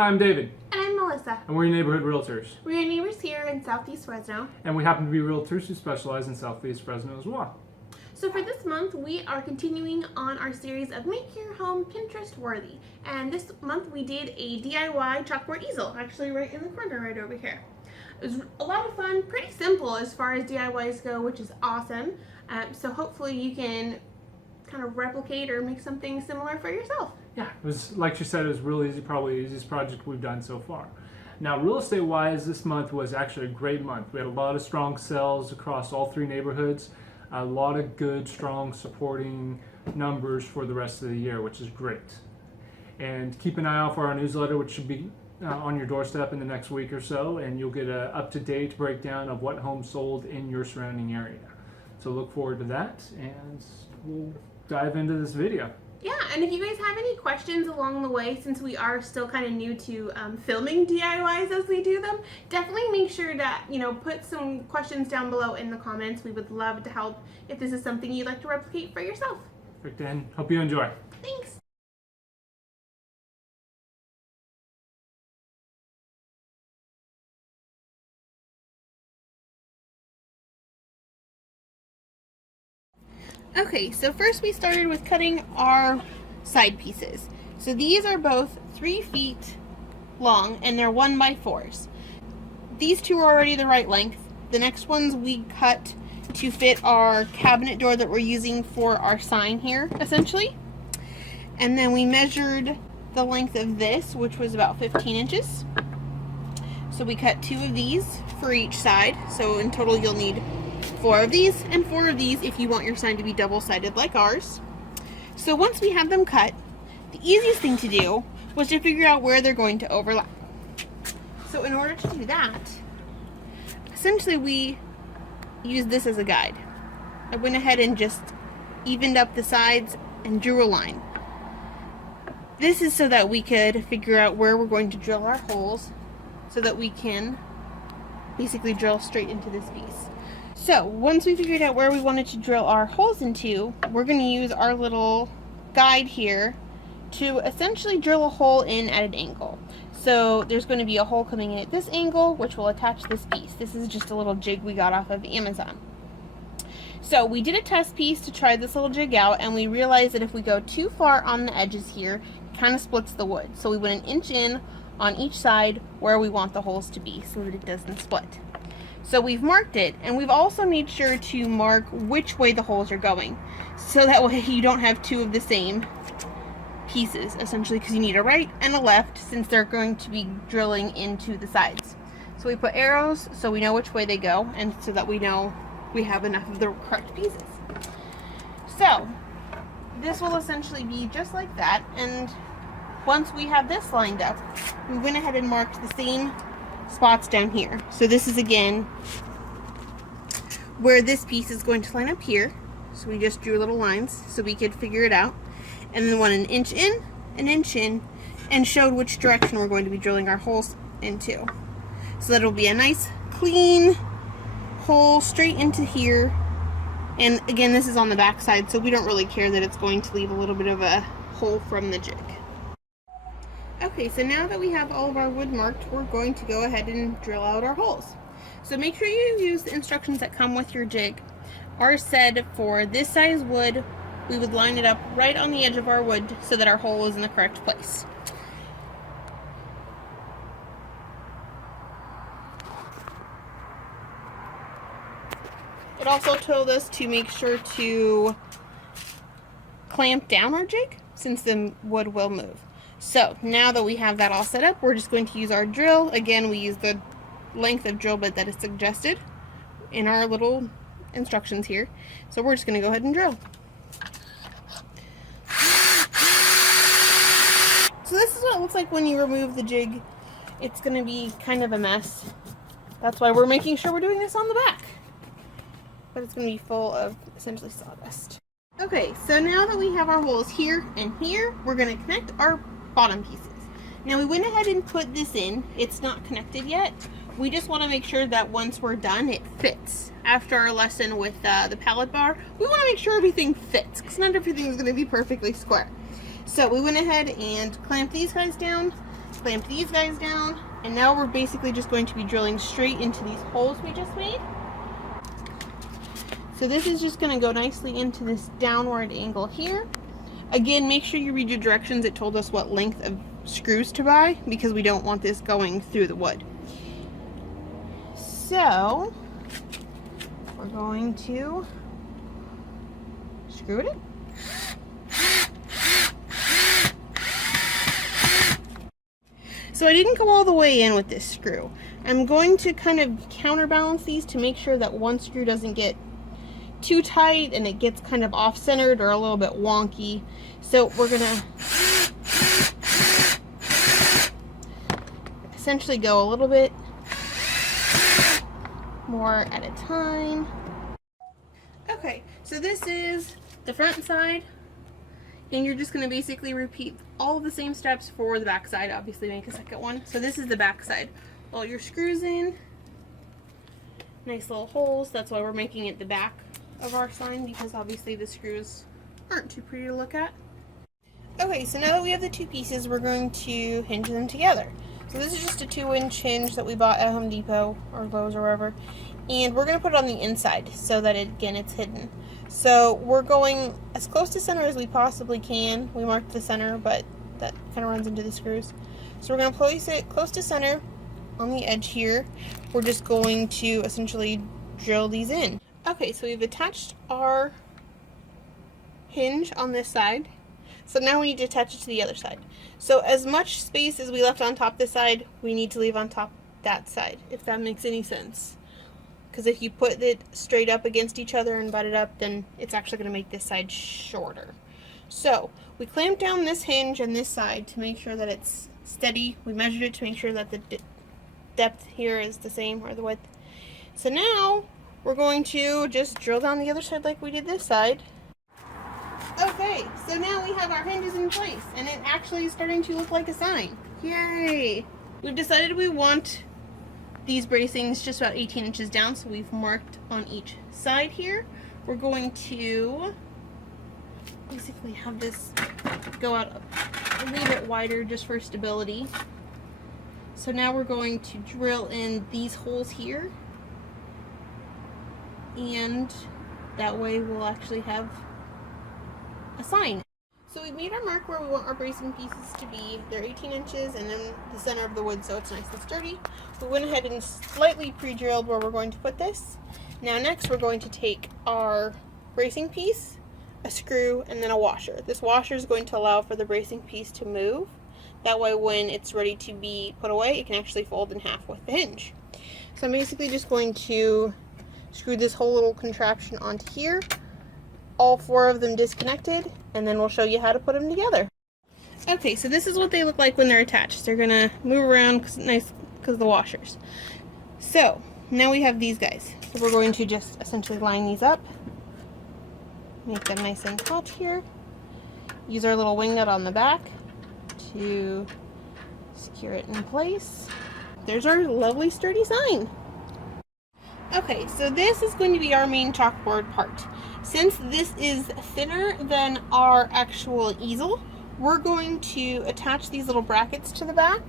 Hi, I'm David. And I'm Melissa. And we're your neighborhood realtors. We're your neighbors here in Southeast Fresno. And we happen to be realtors who specialize in Southeast Fresno as well. So for this month, we are continuing on our series of Make Your Home Pinterest Worthy. And this month we did a DIY chalkboard easel, actually right in the corner right over here. It was a lot of fun, pretty simple as far as DIYs go, which is awesome. So hopefully you can kind of replicate or make something similar for yourself. Yeah, it was, like she said, it was real easy, probably the easiest project we've done so far. Now, real estate wise, this month was actually a great month. We had a lot of strong sales across all three neighborhoods, a lot of good, strong, supporting numbers for the rest of the year, which is great. And keep an eye out for our newsletter, which should be on your doorstep in the next week or so, and you'll get an up-to-date breakdown of what homes sold in your surrounding area. So look forward to that, and we'll dive into this video. Yeah, and if you guys have any questions along the way, since we are still kind of new to filming DIYs as we do them, definitely make sure that, put some questions down below in the comments. We would love to help if this is something you'd like to replicate for yourself. Perfect, and hope you enjoy. Thanks. Okay, so first we started with cutting our side pieces. So these are both 3 feet long and they're 1x4s. These two are already the right length. The next ones we cut to fit our cabinet door that we're using for our sign here, essentially. And then we measured the length of this, which was about 15 inches. So we cut 2 of these for each side. So in total you'll need 4 of these and 4 of these if you want your sign to be double-sided like ours. So once we have them cut, the easiest thing to do was to figure out where they're going to overlap. So in order to do that, essentially we use this as a guide. I went ahead and just evened up the sides and drew a line. This is so that we could figure out where we're going to drill our holes so that we can basically drill straight into this piece. So once we figured out where we wanted to drill our holes into, we're going to use our little guide here to essentially drill a hole in at an angle. So there's going to be a hole coming in at this angle, which will attach this piece. This is just a little jig we got off of Amazon. So we did a test piece to try this little jig out, and we realized that if we go too far on the edges here, it kind of splits the wood. So we went 1 inch in on each side where we want the holes to be so that it doesn't split. So we've marked it, and we've also made sure to mark which way the holes are going. So that way you don't have 2 of the same pieces, essentially, because you need a right and a left since they're going to be drilling into the sides. So we put arrows so we know which way they go, and so that we know we have enough of the correct pieces. So this will essentially be just like that, and once we have this lined up, we went ahead and marked the same spots down here. So this is again where this piece is going to line up here. So we just drew little lines so we could figure it out, and then went 1 inch in, 1 inch in, and showed which direction we're going to be drilling our holes into. So that it'll be a nice clean hole straight into here. And again, this is on the back side, so we don't really care that it's going to leave a little bit of a hole from the jig. Okay, so now that we have all of our wood marked, we're going to go ahead and drill out our holes. So make sure you use the instructions that come with your jig. Ours said for this size wood, we would line it up right on the edge of our wood so that our hole is in the correct place. It also told us to make sure to clamp down our jig since the wood will move. So now that we have that all set up, we're just going to use our drill. Again, we use the length of drill bit that is suggested in our little instructions here. So we're just going to go ahead and drill. So this is what it looks like when you remove the jig. It's going to be kind of a mess. That's why we're making sure we're doing this on the back. But it's going to be full of essentially sawdust. Okay, so now that we have our holes here and here, we're going to connect our bottom pieces. Now we went ahead and put this in. It's not connected yet. We just want to make sure that once we're done, it fits. After our lesson with the pallet bar, we want to make sure everything fits, because not everything is going to be perfectly square. So we went ahead and clamped these guys down, clamp these guys down, and now we're basically just going to be drilling straight into these holes we just made. So this is just going to go nicely into this downward angle here. Again, make sure you read your directions. It told us what length of screws to buy because we don't want this going through the wood. So we're going to screw it in. So I didn't go all the way in with this screw. I'm going to kind of counterbalance these to make sure that one screw doesn't get too tight and it gets kind of off-centered or a little bit wonky. So we're gonna essentially go a little bit more at a time. Okay, so this is the front side, and you're just going to basically repeat all of the same steps for the back side. Obviously make a second one. So this is the back side. All your screws in, nice little holes. That's why we're making it the back of our sign, because obviously the screws aren't too pretty to look at. Okay, so now that we have the two pieces, we're going to hinge them together. So this is just a 2-inch hinge that we bought at Home Depot or Lowe's or wherever. And we're going to put it on the inside so that, again, it's hidden. So we're going as close to center as we possibly can. We marked the center, but that kind of runs into the screws. So we're going to place it close to center on the edge here. We're just going to essentially drill these in. Okay, so we've attached our hinge on this side. So now we need to attach it to the other side. So as much space as we left on top this side, we need to leave on top that side, if that makes any sense. Because if you put it straight up against each other and butt it up, then it's actually going to make this side shorter. So we clamped down this hinge and this side to make sure that it's steady. We measured it to make sure that the depth here is the same, or the width. So now we're going to just drill down the other side like we did this side. Okay, so now we have our hinges in place, and it actually is starting to look like a sign. Yay! We've decided we want these bracings just about 18 inches down, so we've marked on each side here. We're going to basically have this go out a little bit wider just for stability. So now we're going to drill in these holes here, and that way we'll actually have a sign. So we made our mark where we want our bracing pieces to be. They're 18 inches and in the center of the wood, so it's nice and sturdy. We went ahead and slightly pre-drilled where we're going to put this. Now next we're going to take our bracing piece, a screw, and then a washer. This washer is going to allow for the bracing piece to move. That way when it's ready to be put away, it can actually fold in half with the hinge. So I'm basically just going to screw this whole little contraption onto here. All 4 of them disconnected, and then we'll show you how to put them together. Okay, so this is what they look like when they're attached. They're gonna move around because of the washers. So now we have these guys. So we're going to just essentially line these up, make them nice and taut here. Use our little wing nut on the back to secure it in place. There's our lovely sturdy sign. Okay, so this is going to be our main chalkboard part. Since this is thinner than our actual easel, we're going to attach these little brackets to the back,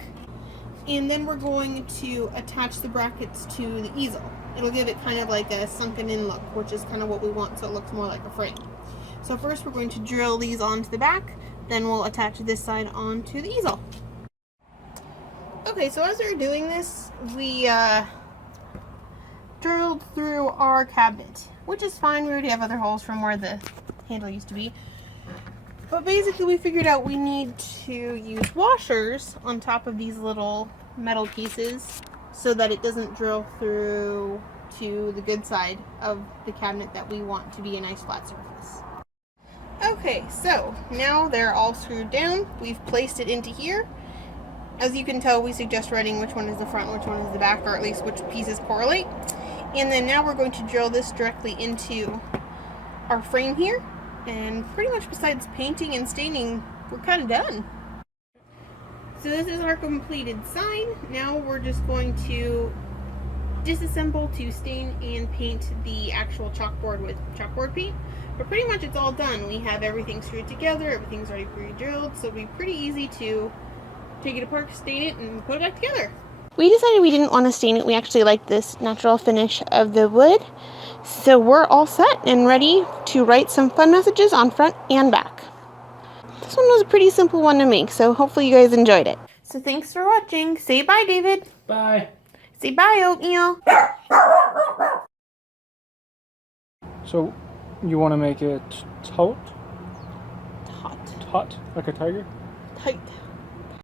and then we're going to attach the brackets to the easel. It'll give it kind of like a sunken in look, which is kind of what we want, so it looks more like a frame. So first we're going to drill these onto the back, then we'll attach this side onto the easel. Okay, so as we were doing this, we drilled through our cabinet, which is fine. We already have other holes from where the handle used to be. But basically we figured out we need to use washers on top of these little metal pieces so that it doesn't drill through to the good side of the cabinet that we want to be a nice flat surface. Okay, so now they're all screwed down. We've placed it into here. As you can tell, we suggest writing which one is the front, which one is the back, or at least which pieces correlate. And then now we're going to drill this directly into our frame here. And pretty much besides painting and staining, we're kind of done. So this is our completed sign. Now we're just going to disassemble to stain and paint the actual chalkboard with chalkboard paint. But pretty much it's all done. We have everything screwed together, everything's already pre-drilled, so it'll be pretty easy to take it apart, stain it, and put it back together. We decided we didn't want to stain it. We actually like this natural finish of the wood. So we're all set and ready to write some fun messages on front and back. This one was a pretty simple one to make, so hopefully you guys enjoyed it. So thanks for watching. Say bye, David. Bye. Say bye, Oatmeal. So, you want to make it taut? Hot. Taut, like a tiger? Tight.